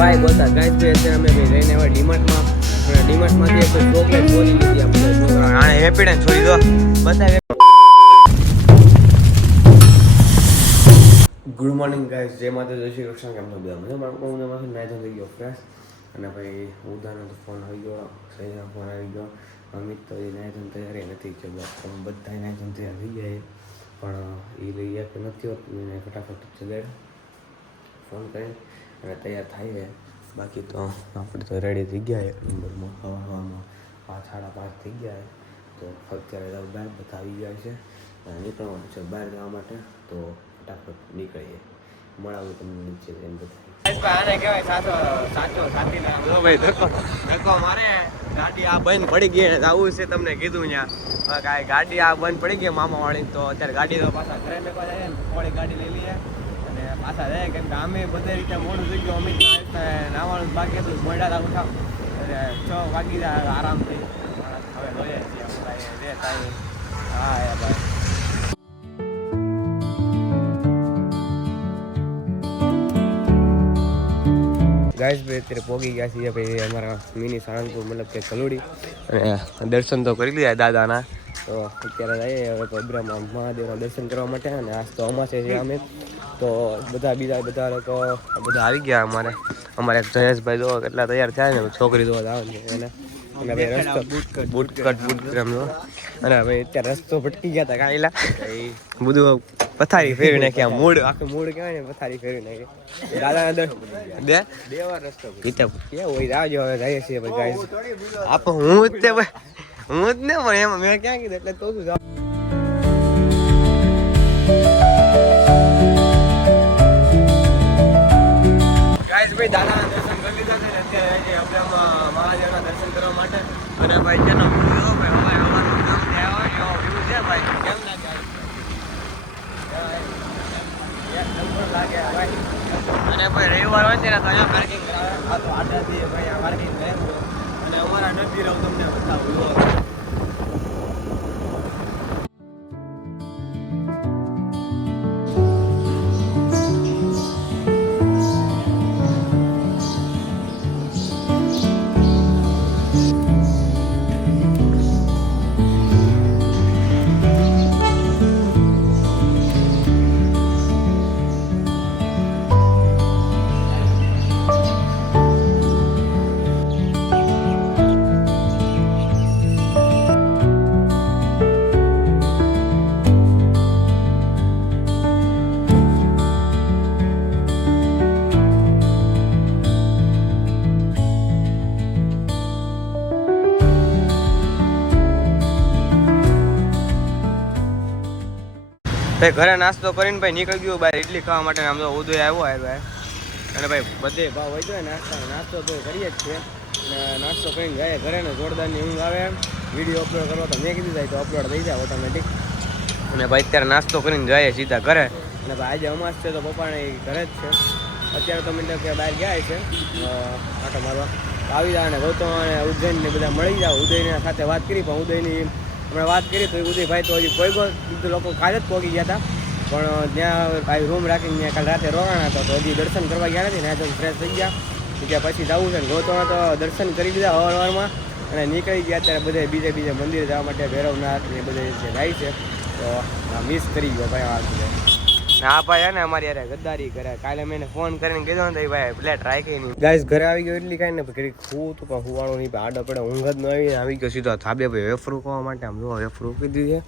ભાઈ બોલતા ગાઈસ ભાઈ અત્યારે અમે ભાઈ રહીને હવે ડીમાર્ટમાંથી એક ચોકલેટ ચોરી લીધી આપણે આને હેપીડે છોડી દો બતાવે. ગુડ મોર્નિંગ ગાઈસ, જય માતા જય શ્રી કૃષ્ણ. કેમ છો બધા મજામાં? હું નાઈ થઈ ગયો ફ્રેશ અને ભાઈ ઉદાનો તો ફોન આવી ગયો, સહીનો ફોન આવી ગયો. અમિત તો એ નાઈ તૈયારી નથી કે બધા નાઈ તૈયાર થઈ જાય પણ એ લઈ એક નથી હોતું એને ફટાફટ જગાડ ફોન કરી અને તૈયાર થાય છે. બાકી તો આપણે તો રેડી થઈ ગયા છે. નંબરમાં હવામાં 5:30 થઈ ગયા છે. તો અત્યારે બહાર બધા આવી ગયા છે અને નીકળવાનું છે બહાર જવા માટે. તો ફટાફટ નીકળીએ, મળાવું તમને નીચે એમ બધા. આને કહેવાય સાચો સાથી ના જો ભાઈ ધક્કો મારે. ગાડી આ બંધ પડી ગઈ આવું છે તમને કીધું ત્યાં કાંઈ ગાડી આ બંધ પડી ગઈ મામા વાળી. તો અત્યારે ગાડી તો પાછા ઘરે લેવા જાય ને થોડી ગાડી લઈ લઈએ અને પાછા જાય કેમ કે અમે બધી રીતે મોડું થઈ ગયું. અમિત નાવાનું બાકી હતું મોડા ઉઠાવ એટલે 6 વાગી જાય આરામથી. હવે જોઈએ છીએ હા ભાઈ. ગાઈસ ભાઈ અત્યારે પહોંચી ગયા છીએ ભાઈ અમારા મિની સાળંગપુર મતલબ કે કલોડી અને દર્શન તો કરી લીધા દાદાના. તો અત્યારે જઈએ હવે તો અબ્રામાં મહાદેવના દર્શન કરવા માટે અને આજ તો અમાસે છે અમે. તો બધા લોકો બધા આવી ગયા. અમારે એક જયેશભાઈ જો કેટલા તૈયાર થયા ને છોકરી જોવા જવાનું છે એને અને ભાઈ રસ્તો બૂટકટ જો અને ભાઈ અત્યારે રસ્તો ભટકી ગયા હતા કાંઈલા બધું પથારી ફેરવી નાખી. આ મૂળ આખું મૂળ કહેવાય ને પથારી ફેરવી નાખી. દાદાના બે વાર રસ્તો કેવું હોય રાજો હવે જઈએ છીએ ભાઈ. આપ હું જ ને પણ એમાં મેં ક્યાં કીધું એટલે તો શું ગાઈસ ભાઈ દાદાના દર્શન કરી લીધા છે અત્યારે આપણે મહાદેવના દર્શન કરવા માટે. અને ભાઈ જેનો વ્યૂ ભાઈ હવે હવાનું કામ થયા હોય એવો વ્યૂ છે ભાઈ. કેમ ના લાગે ભાઈ. અને ભાઈ રવિવાર હોય ને તો અહીંયા પાર્કિંગ કરાવે. આ તો આટાથી ભાઈ આ પાર્કિંગ કરે અને અમારા નથી રહું તમને બતાવું. ભાઈ ઘરે નાસ્તો કરીને ભાઈ નીકળી ગયો બહાર ઇડલી ખાવા માટે. આમ તો ઉદય આવ્યો ભાઈ અને ભાઈ બધે ભાવ હોય છે નાસ્તો તો કરીએ જ છે. અને નાસ્તો કરીને જાય ઘરે ને જોરદારની ઊંઘ આવે. વિડીયો અપલોડ કરવા તો મેં કીધું જાય તો અપલોડ થઈ જાય ઓટોમેટિક. અને ભાઈ અત્યારે નાસ્તો કરીને જાય સીધા ઘરે. અને ભાઈ આજે અમાસ છે તો પપ્પાને ઘરે જ છે અત્યારે. તો મતલબ કે બહાર ગયા છે આટો મારવા. આવી જાય અને ગૌતમ અને ઉદયને બધા મળી જાવ. ઉદયની સાથે વાત કરી પણ ઉદયની હમણાં વાત કરી તો ઉદયભાઈ તો હજી કોઈ બીજું લોકો કાલે જ પહોંચી ગયા હતા પણ ત્યાં ભાઈ રૂમ રાખીને ત્યાં કાલે રાતે રોકાણા હતા. તો હજી દર્શન કરવા ગયા નથી ને તો ફ્રેશ થઈ ગયા ત્યાં પછી જવું છે ને ગૌતમ તો દર્શન કરી દીધા હવારમાં અને નીકળી ગયા. અત્યારે બધે બીજે મંદિર જવા માટે ભૈરવનાથ ને બધે જાય છે. તો મિસ કરી ગયો ભાઈ આ સુધી. હા ભાઈ હે ને અમારી યાર ગદ્દારી કરે. કાલે મેં ફોન કરીને કીધો ને ભાઈ પ્લેટ રાખી નહીં. ગાઈસ ઘરે આવી ગયો એટલી કાંઈ ને ઘડી હું તો પણ હુવાળો નહીં આડો પડે ઊંઘ જ ન આવી ગયો સીધો થાબે ભાઈ વેફરું ખાવા માટે. આમ જો વેફરું કીધી છે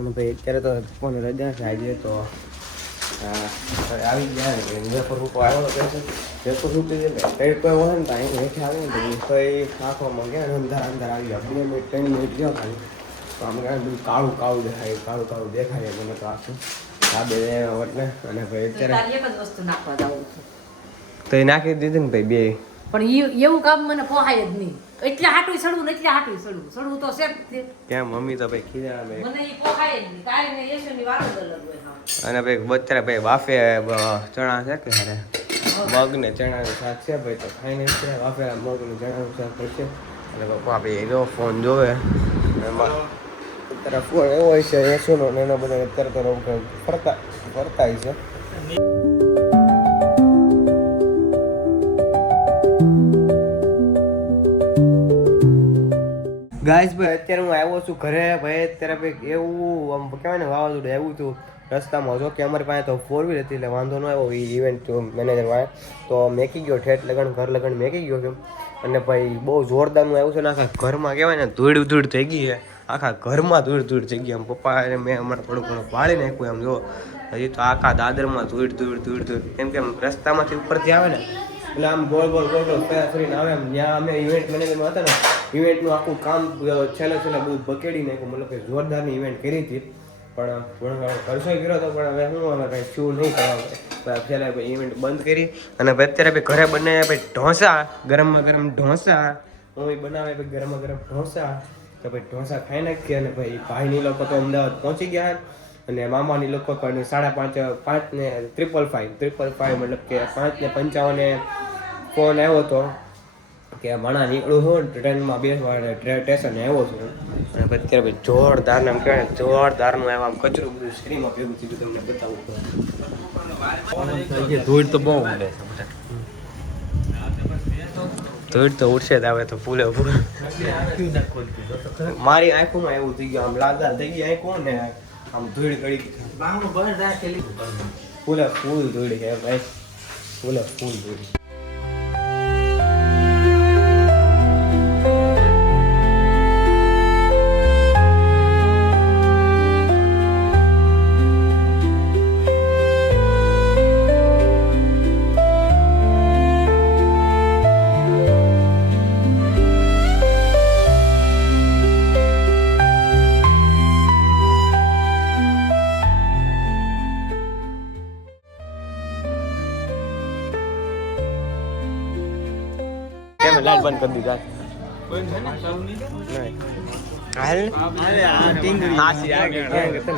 અને ભાઈ અત્યારે તો ફોન રજા છે આજે. તો આવી ગયા વેફરું આવ્યો વેફર રૂપી કંઈ કોઈ હોય ને તો અહીં હેઠે આવે ને તો એ આંખોમાં ગયા અંદર આવી ગયા. 2 મિનિટ 3 મિનિટ ગયો ખાલી તો આમ કાળું દેખાય મને તો આખું બે વટને. અને ભાઈ અત્યારે તો એ નાખી દીધી ને ભાઈ બે પણ એવું કામ મને પોહાય જ નહીં. એટલે હાટું સડવું ને એટલે હાટું સડવું તો છે કેમ મમ્મી તો ભાઈ ખીજા મને ઈ પોહાય જ નહીં. કાઈ ને યેસુની વાત જ અલગ હોય. અને ભાઈ અત્યારે ભાઈ બાફે ચણા છે કે અરે મગ ને ચણાનું શાક છે ભાઈ. તો ખાઈને છે બાફેલા મગ ને ચણાનું શાક છે. અને પપ્પા ભાઈ એનો ફોન જોવે એમાં અત્યારે ફોન એવો હોય છે એસોનો ને એનો બધા અત્યારે તો ફરતા હોય છે. ગાઈસ ભાઈ અત્યારે હું આવ્યો છું ઘરે ભાઈ. અત્યારે ભાઈ એવું આમ કહેવાય ને વાવાઝોડું આવ્યું હતું રસ્તામાં. જો કે અમારી પાસે તો 4 વ્હીલ હતી એટલે વાંધો ન આવ્યો. એ ઇવેન્ટ મેનેજર વાળા તો મેકી ગયો ઠેઠ લગન ઘર લગન મેકી ગયો છું. અને ભાઈ બહુ જોરદારનું આવ્યું છે ને આખા ઘરમાં કહેવાય ને ધૂળ થઈ ગઈ છે. આખા ઘરમાં ધૂળ થઈ ગઈ. આમ પપ્પા મેં અમારે થોડું ઘણું પાળી નાખ્યું એમ જો. હજી તો આખા દાદરમાં ધૂળ કેમ કે રસ્તામાંથી ઉપરથી આવે ને એટલે આમ ગોળ ફરીને આવે એમ. ત્યાં અમે ઇવેન્ટ મેનેજરમાં હતા ને ઇવેન્ટનું આખું કામ છેલ્લે બધું બકેડી નાખ્યું. મતલબ કે જોરદારની ઇવેન્ટ કરી હતી પણ ખર્ચો કર્યો હતો પણ હવે હું કંઈ શું નહીં કરવા છેલ્લે ઇવેન્ટ બંધ કરી. અને અત્યારે ઘરે બને ભાઈ ઢોસા ગરમ ઢોસા હું બનાવે ભાઈ ગરમ ઢોસા. તો ભાઈ ઢોસા ખાઈ નાખીએ. અને ભાઈની લોકો તો અમદાવાદ પહોંચી ગયા અને મામાની લોકો પણ 5:30 ને 555 મતલબ કે 5:55 ફોન આવ્યો હતો કે માણા નીકળું છું ટ્રેનમાં બેસવા સ્ટેશને આવ્યો છું. અને અત્યારે ભાઈ જોરદાર આમ કહેવાય ને જોરદારનું આવ્યા આમ કચરું બધું શરીરમાં ભેગું થયું તમને બતાવું તો ધૂળ તો બહુ ઉડે છે. ધૂળ તો ઉડશે જ આવે તો ફૂલે ફૂલ. મારી આંખોમાં એવું થઈ ગયું આમ લાલદાર થઈ ગઈ આંખો ને આમ ધૂળ ગળી ફૂલે ફૂલ ધૂળ છે ભાઈ. ફૂલે ફૂલ ધૂળ. લાઈટ બંધ કરી દીધા.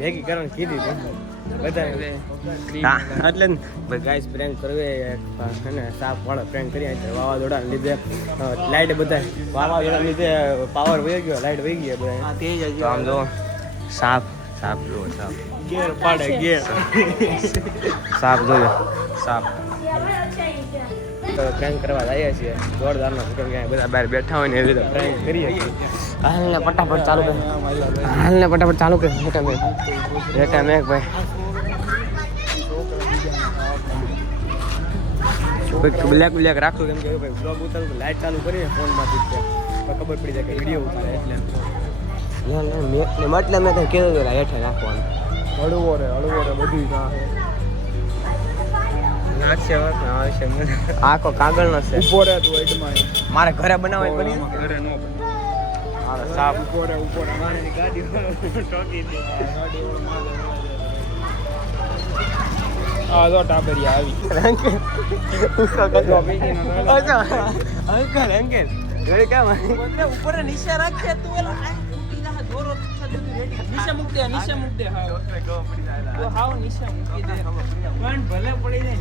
ભેગી કરવાની કીધી એટલે ગાઈસ પ્રેન્ક કરવે સાપ વાળો પ્રેન્ક કરી વાવાઝોડા લીધે લાઈટ બધા વાવાઝોડા લીધે પાવર વહી ગયો લાઈટ વહી ગઈ બધા. આમ જો સાપ જો સાપ ગેર પાડે ગેર સાપ જોયો સાપ. પ્રેન્ક કરવા જઈએ છીએ જોરદારનો કેમ કે બધા બહાર બેઠા હોય ને એવી રીતે પ્રેન્ક કરીએ છીએ. હાલને ફટાફટ ચાલુ કર બેટા મેં ભાઈ બ્લેક રાખશું કેમ કે ભાઈ બ્લોગ ઉતારું તો લાઈટ ચાલુ કરીને ફોનમાંથી ખબર પડી જાય કે વિડીયો ઉતારે એટલે મેં કંઈ કીધું હેઠે નાખવાનું હળવો રે બધું આખો કાગળનો છે મારે ઘરે બનાવવા બની ઘરે નો સાપ ઉપર ગાડી ટાબરિયા આવી અંકલ ઘરે કામ ઉપર નીચે રાખીએ તું નીચે મૂક દે હાવ નીચે મૂકી દે પણ ભલે પડી જાય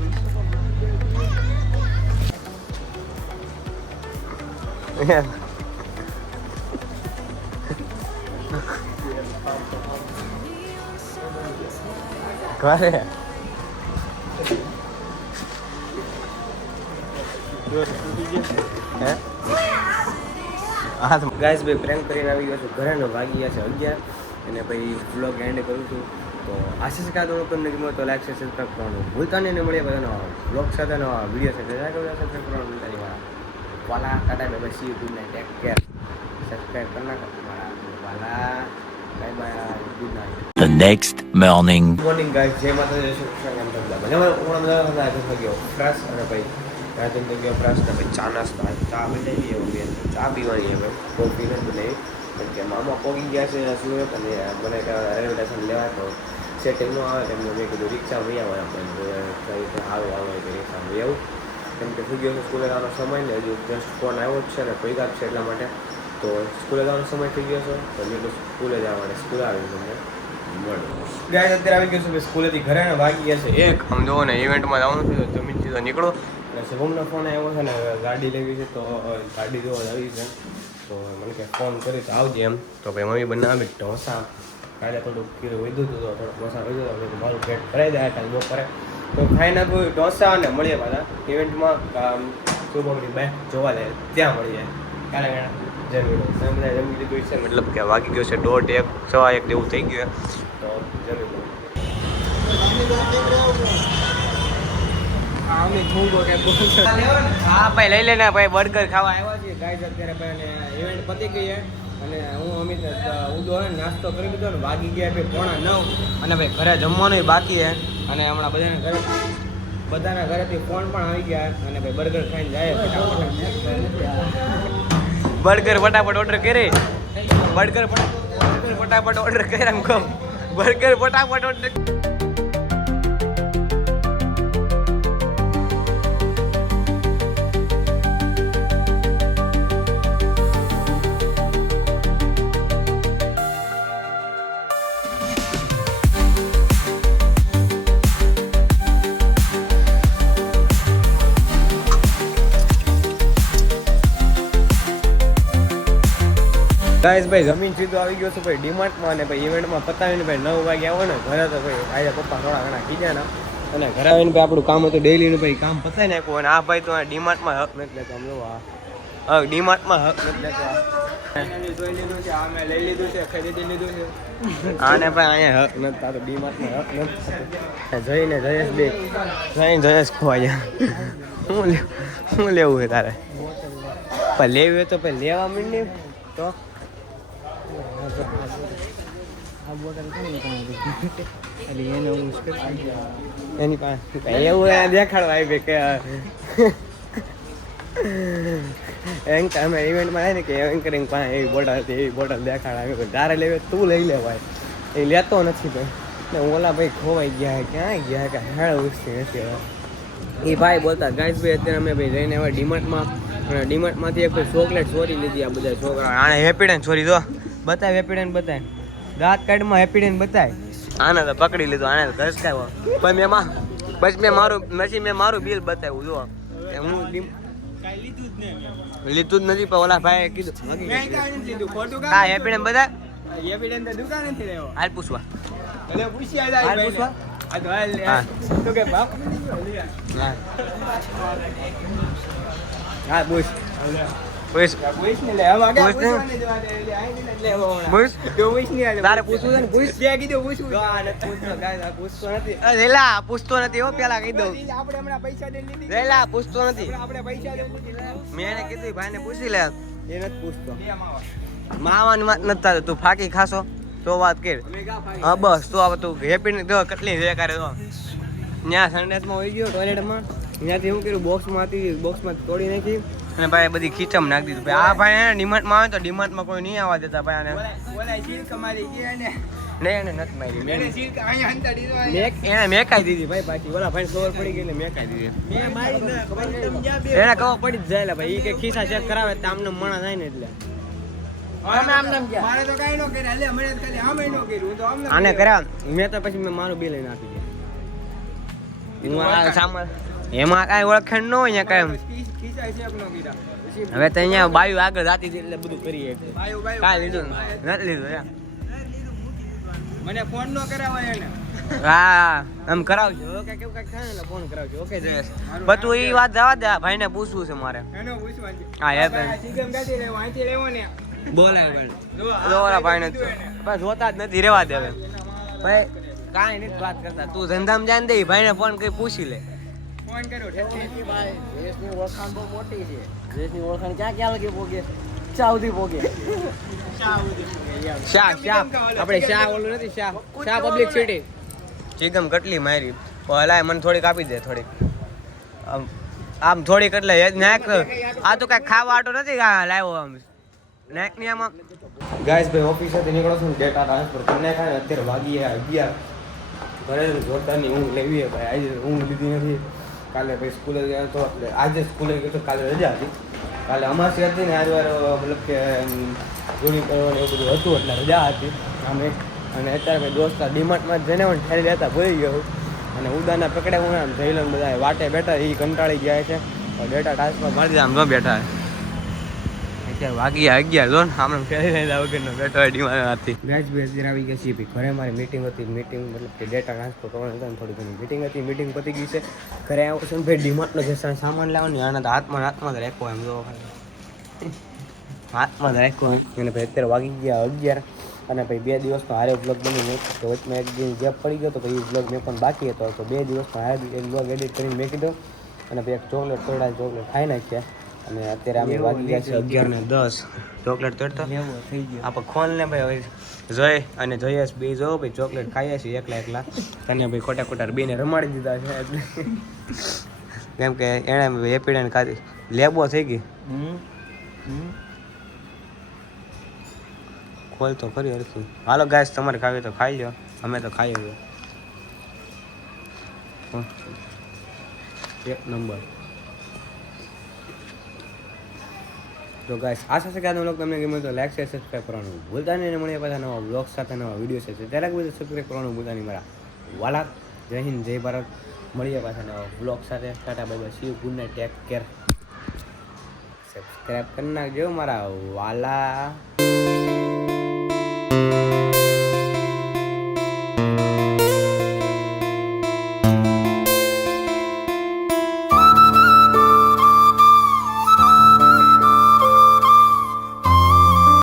ગાઈસ ભાઈ પ્રેન્ક કરીને આવી ગયો છું ઘરે ને વાગી ગયા છે 11 અને ભાઈ વ્લોગ એન્ડ કરું છું. તો આશીષ કાતો તમને ગમ્યો તો લાઈક સબસ્ક્રાઈબ કરવાનું ભૂલતા નહીં. ને મળીએ બધાનો વ્લોગ સાથે નવા વિડીયો સાથે સબસ્ક્રાઈબ કરવાનું ભૂલતા નહીં. વાલા Tata bye bye see you good night take care. Subscribe કરના વાલા bye bye good night. The next morning. Morning guys જય માતાજી જય શ્રી કૃષ્ણ. મને ગયો ફ્રેશ અને ભાઈ રાજન ગયો ફ્રેશ ને ભાઈ ચા નાસ્તા ચા બનાવી એવું ચા પીવાની હવે કોફી નથી બનાવી કેમ કે મામા પોગી ગયા છે સુરત અને મને રેલવે સ્ટેશન લેવા તો સેટિંગ ન આવે એમને મેં કીધું રિક્ષા વહી આવે આપણે કઈ રીતે સારું આવે કે રિક્ષા વહી આવું કેમ કે થઈ ગયો સ્કૂલે જવાનો સમય ને હજુ જસ્ટ ફોન આવ્યો જ છે ને પૈસા છે એટલા માટે તો સ્કૂલે જવાનો સમય થઈ ગયો છે તો મેં સ્કૂલે જવા માટે સ્કૂલે આવી તમને મળે ગાઈસ અત્યારે આવી ગયો છું સ્કૂલેથી ઘરે ને વાગી ગયા છે એક આમ જોવો ને ઇવેન્ટમાં જવાનું છે તો જમીન સીધો નીકળો. અને શુભમનો ફોન આવ્યો છે ને ગાડી લેવી છે તો ગાડી જોવા આવી છે તો મને કે ફોન કરી તો આવજે એમ. તો ભાઈ મમ્મી બનાવી ઢોસા કાલે થોડુંક કીધું વધ્યું હતું તો થોડોક ઢોસા વધ્યું હતું મારું પેટ ભરાઈ જાય કાલે બપોરે તો ખાઈ નાખું ઢોસા અને મળીએ પાછા ઇવેન્ટમાં શુભમની બેટ જોવા જાય ત્યાં મળીએ કાલે જમી લો. તમે બધા જમી લીધું છે, મતલબ કે વાગી ગયો છે 1:30 1:15 જેવું થઈ ગયું તો જમી લો. હા ભાઈ લઈ લેને ભાઈ, બર્ગર ખાવા આવ્યા છીએ ગાઈસ અત્યારે ભાઈ, અને ઇવેન્ટ પતી ગઈ છે અને હું અમિત ઉદો નાસ્તો કરી લીધો ને વાગી ગયા ભાઈ 8:45 અને ભાઈ ઘરે જમવાનું બાકી છે અને હમણાં બધાના ઘરેથી ફોન પણ આવી ગયા અને ભાઈ બર્ગર ખાઈને જાય બર્ગર ફટાફટ ઓર્ડર કરે બર્ગર ફટાફટ ઓર્ડર કરે એમ કહું બર્ગર ફટાફટ ઓર્ડર. ગાઈસ ભાઈ જમીન સીધો આવી ગયો છું ભાઈ ડીમાર્ટમાં અને ભાઈ ઇવેન્ટમાં પતાવીને ભાઈ 9 વાગે આવો ને ઘરે તો ભાઈ આજે પપ્પા થોડા ઘણા કીધા ને અને ઘરે આવીને ભાઈ આપણું કામ હતું ડેઈલીનું ભાઈ કામ પતાવી નાખ્યું અને આ ભાઈ તો ડીમાર્ટમાં હક નથી લેતો આમ જોવો હા ડીમાર્ટમાં હક નથી લેતો જોઈ લીધું છે આ મેં લઈ લીધું છે ખરીદી લીધું છે આને પણ અહીંયા હક નથી થતો ડીમાર્ટમાં હક નથી જઈને જયેશ બે જઈને જયેશ ખોવાઈ જાય શું લેવું છે તારે પણ લેવું હોય તો ભાઈ લેવા માંડી તો એની પાસે એવું દેખાડવા આવી કે અમે ઇવેન્ટમાં આવે ને કે એન્કરિંગ પાસે એવી બોટલ હતી એવી બોટલ દેખાડ તારે લેવી તું લઈ લે ભાઈ એ લેતો નથી ભાઈ ઓલા ભાઈ ખોવાઈ ગયા ક્યાં ગયા કે હેળ ઉઠતી નથી હવે એ ભાઈ બોલતા ગાઈસ ભાઈ અત્યારે અમે ભાઈ જઈને હવે ડીમાર્ટમાં અને ડીમાર્ટમાંથી એક ચોકલેટ ચોરી લીધી આ બધા છોકરા આને હેપીડેન ચોરી દો બતાય હેપીડેન બતાય દાંત કાર્ડમાં હેપીડેન બતાય આને તો પકડી લીધું આને તો ઘસકાયો પછી મેં મારું બિલ બતાવ્યું જો હું લીધું જ નથી પણ ઓલા ભાઈ કીધું હા હેપીડેન બતાય હેપીડેન તો દુકાન નથી રહ્યો હાલ પૂછવા હાલ પૂછવા હા પૂછ પૂછતો નથી હો પેલા કહી દઉં પૂછતો નથી મેં એને કીધું ભાઈ ને પૂછી લે એ નથી પૂછતો માવાની વાત નથી થતી તું ફાકી ખાશો તો વાત કર હા બસ તો હવે તું હેપી કેટલી કરે તો ત્યાં સંડેસમાં હોઈ ગયો ટોયલેટમાં ત્યાંથી શું કર્યું બોક્સમાં તોડી નાખી અને ભાઈ બધી ખીચમ નાખી દીધું ભાઈ આ ભાઈ ડીમાર્ટમાં આવે તો ડીમાર્ટમાં કોઈ નહીં આવવા દેતા ભાઈ આને નહીં નથી મારી એને મેકાઈ દીધી ભાઈ પાછી ઓલા ભાઈ ખબર પડી ગઈ ને મેકાઈ દીધી એને ખબર પડી જ જાય ભાઈ એ કે ખિસ્સા ચેક કરાવે તો આમને મણા થાય ને એટલે આને કર્યા મેં તો પછી મેં મારું બિલ નાખી દીધું સામાન એમાં કાંઈ ઓળખાણ ન હોય કાંઈ હવે તો અહીંયા બાયું આગળ જાતી હતી એટલે બધું કરીએ કાંઈ લીધું નથી લીધું મને ફોન ન કરાવાય એને હા આમ કરાવજો ઓકે કેવું કાંઈક થાય ને એટલે ફોન કરાવજો ઓકે જયેશ બધું એ વાત જવા દે ભાઈને પૂછવું છે મારે હા એ બોલાય ભાઈને જોતા જ નથી રેવા દે હવે ભાઈ કાંઈ નથી વાત કરતા તું ધંધામાં જાણ દે ભાઈને ફોન કરી પૂછી લે ફોન કર્યો ભાઈ દેશની ઓળખાણ બહુ મોટી છે દેશની ઓળખાણ ક્યાં લગી પોગે ચાઉદી પોગે શાહ આપણે શાહ ઓલું નથી શાહ પબ્લિક સિટી ચીગમ કેટલી મારી હલાય મને થોડીક આપી દે થોડીક આમ થોડીક એટલે નાખ આ તો કાંઈ ખાવા આટો નથી લાવ્યો આમ નાખ ની આમાં ગાઈસ ભાઈ ઓફિસેથી નીકળો છું ડેટા ટ્રાન્સફર કરી નાખાય અત્યારે વાગી 11 ઘરે જોરદારની ઊંઘ લેવી ભાઈ આજે ઊંઘ લીધી નથી કાલે ભાઈ સ્કૂલે ગયો તો એટલે આજે સ્કૂલે ગયો તો કાલે રજા હતી કાલે અમાસી હતી ને આજવાર મતલબ કે જોડી કરવાનું એવું બધું હતું એટલે રજા હતી અમે અને અત્યારે ભાઈ દોસ્તા ડીમાર્ટમાં જ જઈને પણ ઠેરી લેતા ભૂલી ગયો અને ઉદાના પકડે હું આમ જઈ લઈને બધા વાટે બેઠા એ કંટાળી ગયા છે ડેટા ટ્રાન્સફર મારી આમ ન બેઠા અત્યારે વાગી 11 જો ને આમ ફેરી રહ્યા વગરનો બેઠો ડીમાર્ટમાંથી ગાઈસ બે અત્યારે આવી ગયા છીએ ઘરે મારી મીટિંગ હતી મીટિંગ મતલબ કે ડેટા ટ્રાન્સફર કરવાનું હતું થોડી ઘણી મીટિંગ હતી મીટિંગ પતી ગઈ છે ઘરે આવું છે ને ભાઈ ડીમાર્ટનો જે સામાન લાવવાની આના હાથમાં જ રાખવો એમ જો હાથમાં જ રાખ્યો અને ભાઈ અત્યારે વાગી ગયા 11 અને ભાઈ 2 દિવસનો હારે બ્લોગ બની ગયો તો વચમાં એક દિન ગેપ પડી ગયો તો ભાઈ એ બ્લોગ મેં પણ બાકી હતો તો 2 દિવસમાં હારે એક બ્લોગ એડિટ કરીને મેં કીધો અને ભાઈ એક ચોકલેટ તોડાય ચોકલેટ ખાઈ નાખ્યા અને અત્યારે અમે વાગી ગયા છે 11:10 ચોકલેટ તોડતો થઈ ગયો આપણે ખોલ ને ભાઈ હવે જોઈ અને જયેશ બે જો ભાઈ ચોકલેટ ખાઈએ છીએ એકલા તને ભાઈ ખોટા બેને રમાડી દીધા છે એટલે કેમ કે એણે હેપીડેન ખાધી લેબો થઈ ગઈ ખોલ તો ખરી હરખી હાલો ગાઈસ તમારે ખાવી તો ખાઈ લો અમે તો ખાઈ લો એક નંબર તો ગાઈસ આશા છે કે આજનો વ્લોગ તમને ગમ્યો તો લાઈક શેર સબસ્ક્રાઈબ કરવાનું ભૂલતા નહીં અને મળીએ પાછા નવા વ્લોગ સાથે નવા વિડીયો સાથે ત્યારે બધું સબસ્ક્રાઈબ કરવાનું ભૂલતા નહીં મારા વાલા જય હિન્દ જય ભારત મળીએ પાછા નવા વ્લોગ સાથે Tata bye bye see you good night take care subscribe કરી નાખજો મારા વાલા